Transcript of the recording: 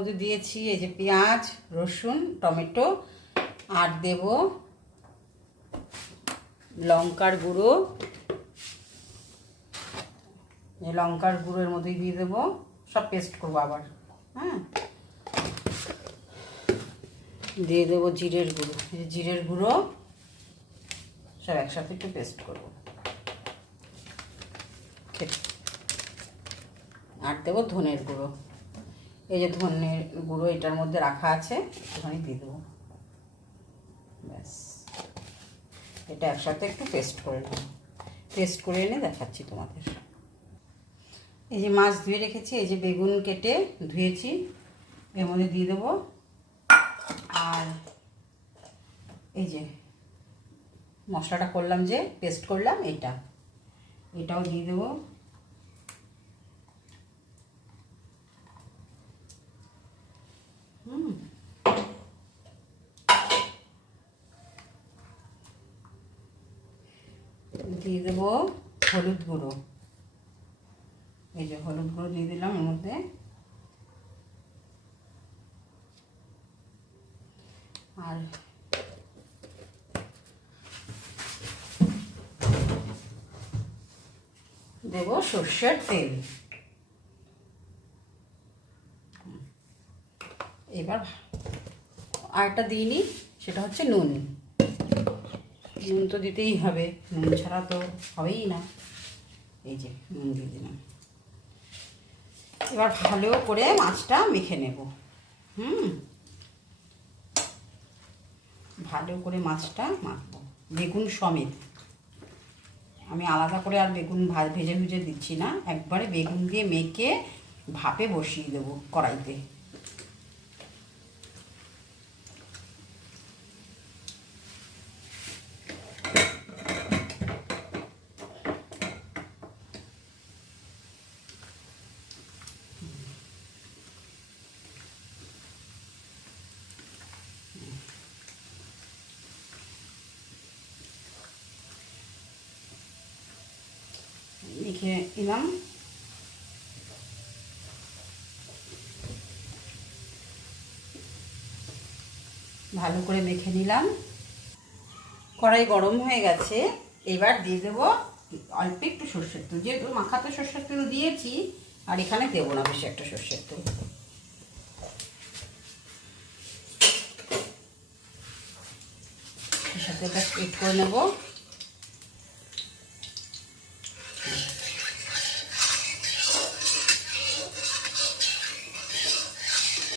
মধ্যে দিয়েছি এই যে পেঁয়াজ, রসুন, টমেটো, আর দেব লঙ্কার গুঁড়ো। এই লঙ্কার গুঁড়োর মধ্যে দিয়ে দেবো, সব পেস্ট করবো আবার। হ্যাঁ, দিয়ে দেবো জিরের গুঁড়ো। এই জিরের গুঁড়ো সব একসাথে একটু পেস্ট করবো। আর দেবো ধনের গুঁড়ো। এই যে ধনের গুঁড়ো এটার মধ্যে রাখা আছে, ওখানে দিয়ে দেবো। ব্যাস, এটা একসাথে একটু পেস্ট করে নেব। পেস্ট করে এনে দেখাচ্ছি তোমাদের। এই যে মাছ ধুয়ে রেখেছি, এই যে বেগুন কেটে ধুয়েছি, এর মধ্যে দিয়ে দেবো। আর এই যে মশলাটা করলাম, যে পেস্ট করলাম, এটাও দিয়ে দেবো। দিয়ে দেবো হলুদ গুঁড়ো। এই যে হলুদ গুঁড়ো দিয়ে দিলাম এর মধ্যে। আর দেব সর্ষের তেল। এবার আরেকটা দিইনি, সেটা হচ্ছে নুন। নুন তো দিতেই হবে, নুন ছাড়া তো হবেই না। এই যে নুন দিয়ে দিলাম। এবার ভালো করে মাছটা মেখে নেব। ভালো করে মাছটা মাখবো, বেগুন সমেত। আমি আলাদা করে আর বেগুন ভেজে ভেজে দিচ্ছি না, একবারে বেগুন দিয়ে মেখে ভাপে বসিয়ে দেবো কড়াইতে। মেখে নিলাম। ভালো করে মেখে নিলাম। কড়াই গরম হয়ে গেছে, এবার দিয়ে দেবো অল্প একটু সর্ষের তেল। যেহেতু মাখাতে সর্ষের তেল দিয়েছি, আর এখানে দেবো না বেশি একটা সর্ষের তেল। এর সাথে এটা স্প্রেড করে নেবো।